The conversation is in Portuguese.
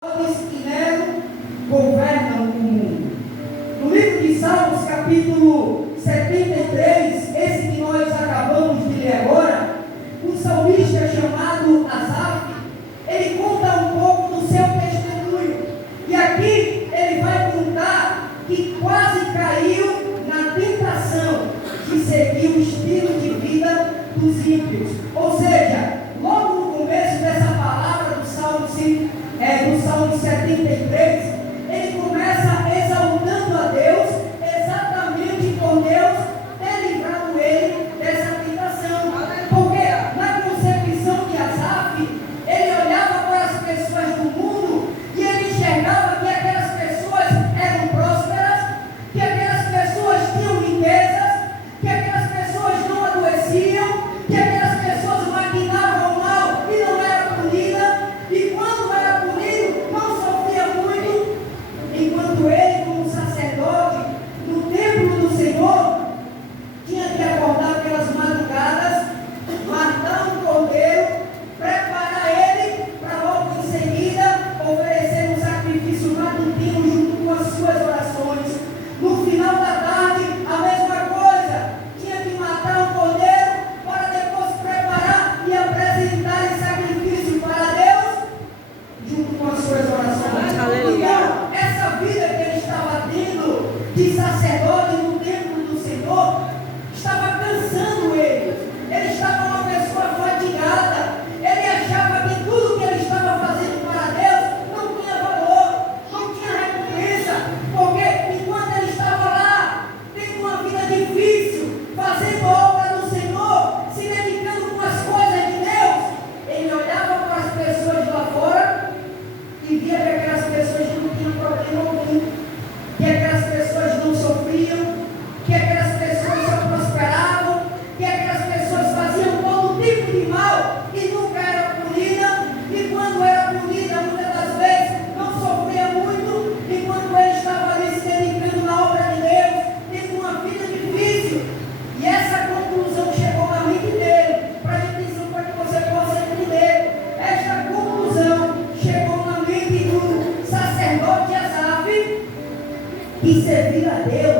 que neram governam o mundo. No livro de Salmos, capítulo 73, esse que nós acabamos de ler agora, o salmista chamado Asaf, ele conta um pouco do seu testemunho. E aqui ele vai contar que quase caiu na tentação de seguir o estilo de vida dos ímpios. Ou seja, logo no começo dessa palavra do Salmo 73, ele começa exaltando a Deus, exatamente por Deus ter livrado ele dessa tentação. Porque na concepção de Asaf, ele olhava para as pessoas do mundo e ele enxergava que aquelas pessoas eram prósperas, que aquelas pessoas tinham riquezas, que aquelas pessoas não adoeciam, que aquelas pessoas maquinavam mal e não era punida, e quando era punido não sofria muito, enquanto ele, como sacerdote no templo do Senhor, tinha que acordar pelas madrugadas, matar um cordeiro, preparar ele para logo em seguida oferecer um sacrifício matutino junto com as suas orações. No final da tarde, a mesma coisa, tinha que matar um cordeiro para depois preparar e apresentar esse sacrifício para Deus junto com as suas orações. Aleluia. Então, essa vida que ele estava tendo de sacerdote no templo do Senhor estava cansando ele. Ele estava uma pessoa fatigada. Ele achava que tudo que ele estava fazendo para Deus não tinha valor, não tinha recompensa, porque enquanto ele estava lá, tendo uma vida difícil, fazendo a obra do Senhor, se dedicando com as coisas de Deus, ele olhava para as pessoas lá fora e via que aquelas pessoas não tinham problema algum, que aquelas pessoas não sofriam, que aquelas pessoas só prosperavam, que aquelas pessoas faziam todo tipo de mal e nunca era punida, e quando era punida, muitas das vezes não sofria muito, enquanto ele estava ali se dedicando na obra de Deus, tendo uma vida difícil. E essa conclusão chegou na mente dele, para que você possa entender. Esta conclusão chegou na mente do sacerdote Asaf, que servir a Deus